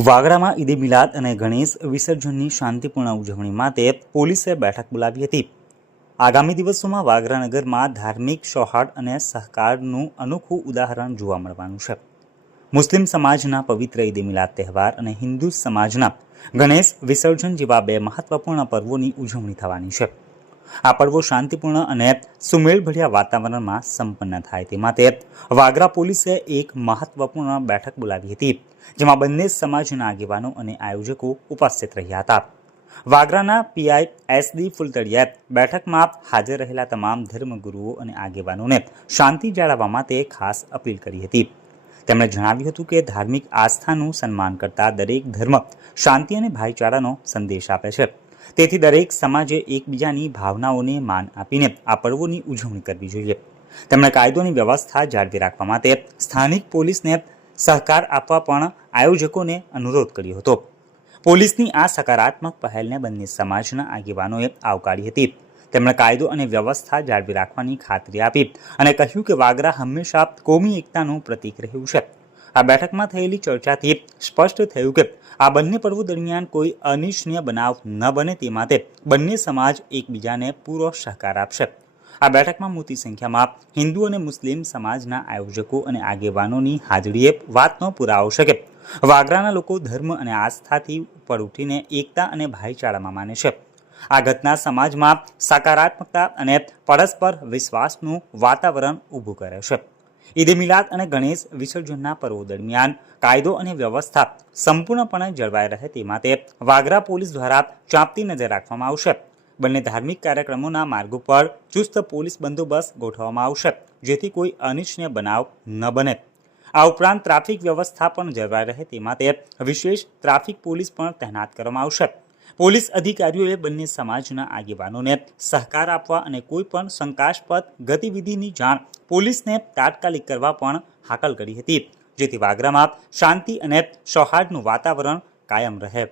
વાગરામાં ઈદે મિલાદ અને ગણેશ વિસર્જનની શાંતિપૂર્ણ ઉજવણી માટે પોલીસે બેઠક બોલાવી હતી। આગામી દિવસોમાં વાગરા નગરમાં ધાર્મિક સૌહાર્દ અને સહકારનું અનોખું ઉદાહરણ જોવા મળવાનું છે। મુસ્લિમ સમાજના પવિત્ર ઈદે મિલાદ તહેવાર અને હિન્દુ સમાજના ગણેશ વિસર્જન જેવા બે મહત્વપૂર્ણ પર્વોની ઉજવણી થવાની છે। આ પર્વો શાંતિપૂર્ણ અને સુમેળભર્યા વાતાવરણમાં સંપન્ન થાય તે માટે વાગરા પોલીસે એક મહત્વપૂર્ણ બેઠક બોલાવી હતી, જેમાં બંને સમાજના આગેવાનો અને આયોજકો ઉપસ્થિત રહ્યા હતા। વાગરાના પીઆઈ એસડી ફુલતડિયાએ બેઠકમાં હાજર રહેલા તમામ ધર્મગુરુઓ અને આગેવાનોને શાંતિ જાળવવા માટે ખાસ અપીલ કરી હતી। તેમણે જણાવ્યું હતું કે ધાર્મિક આસ્થાનું સન્માન કરતા દરેક ધર્મ શાંતિ અને ભાઈચારાનો સંદેશ આપે છે, તેથી દરેક સમાજે એકબીજાની ભાવનાઓને માન આપીને આ પર્વોની ઉજવણી કરવી જોઈએ। તેમણે કાયદોની વ્યવસ્થા જાળવી રાખવા માટે સ્થાનિક પોલીસને સહકાર આપવા પણ આયોજકોને અનુરોધ કર્યો હતો। પોલીસની આ સકારાત્મક પહેલને બંને સમાજના આગેવાનોએ આવકારી હતી। તેમણે કાયદો અને વ્યવસ્થા જાળવી રાખવાની ખાતરી આપી અને કહ્યું કે વાગરા હંમેશા કોમી એકતાનું પ્રતીક રહ્યું છે। આ બેઠકમાં થયેલી ચર્ચાથી સ્પષ્ટ થયું કે આ બંને પર્વો દરમિયાન કોઈ અનિચ્છનીય બનાવ ન બને તે માટે બંને સમાજ એકબીજાને પૂરો સહકાર આપશે। આ બેઠકમાં મોટી સંખ્યામાં હિન્દુ અને મુસ્લિમ સમાજના આયોજકો અને આગેવાનોની હાજરીએ વાતનો પુરાવો છે કે વાગરાના લોકો ધર્મ અને આસ્થાથી ઉપર ઉઠીને એકતા અને ભાઈચારામાં માને છે। આ ઘટના સમાજમાં સકારાત્મકતા અને પરસ્પર વિશ્વાસનું વાતાવરણ ઊભું કરે છે। ઈદે મિલાદ અને ગણેશ વિસર્જનના પર્વો દરમિયાન કાયદો અને વ્યવસ્થા સંપૂર્ણપણે જળવાઈ રહે તે માટે વાગરા પોલીસ દ્વારા ચાંપતી નજર રાખવામાં આવશે। બંને ધાર્મિક કાર્યક્રમોના માર્ગો પર ચુસ્ત પોલીસ બંદોબસ્ત ગોઠવવામાં આવશે, જેથી કોઈ અનિચ્છનીય બનાવ ન બને। આ ઉપરાંત ટ્રાફિક વ્યવસ્થા પણ જળવાઈ રહે તે માટે વિશેષ ટ્રાફિક પોલીસ પણ તૈનાત કરવામાં આવશે। પોલીસ અધિકારીઓએ બંને સમાજના આગેવાનોને સહકાર આપવા અને કોઈ પણ શંકાસ્પદ ગતિવિધિની જાણ પોલીસને તાત્કાલિક કરવા પણ હાકલ કરી હતી, જેથી વાગરામાં શાંતિ અને સૌહાર્દનું વાતાવરણ કાયમ રહે।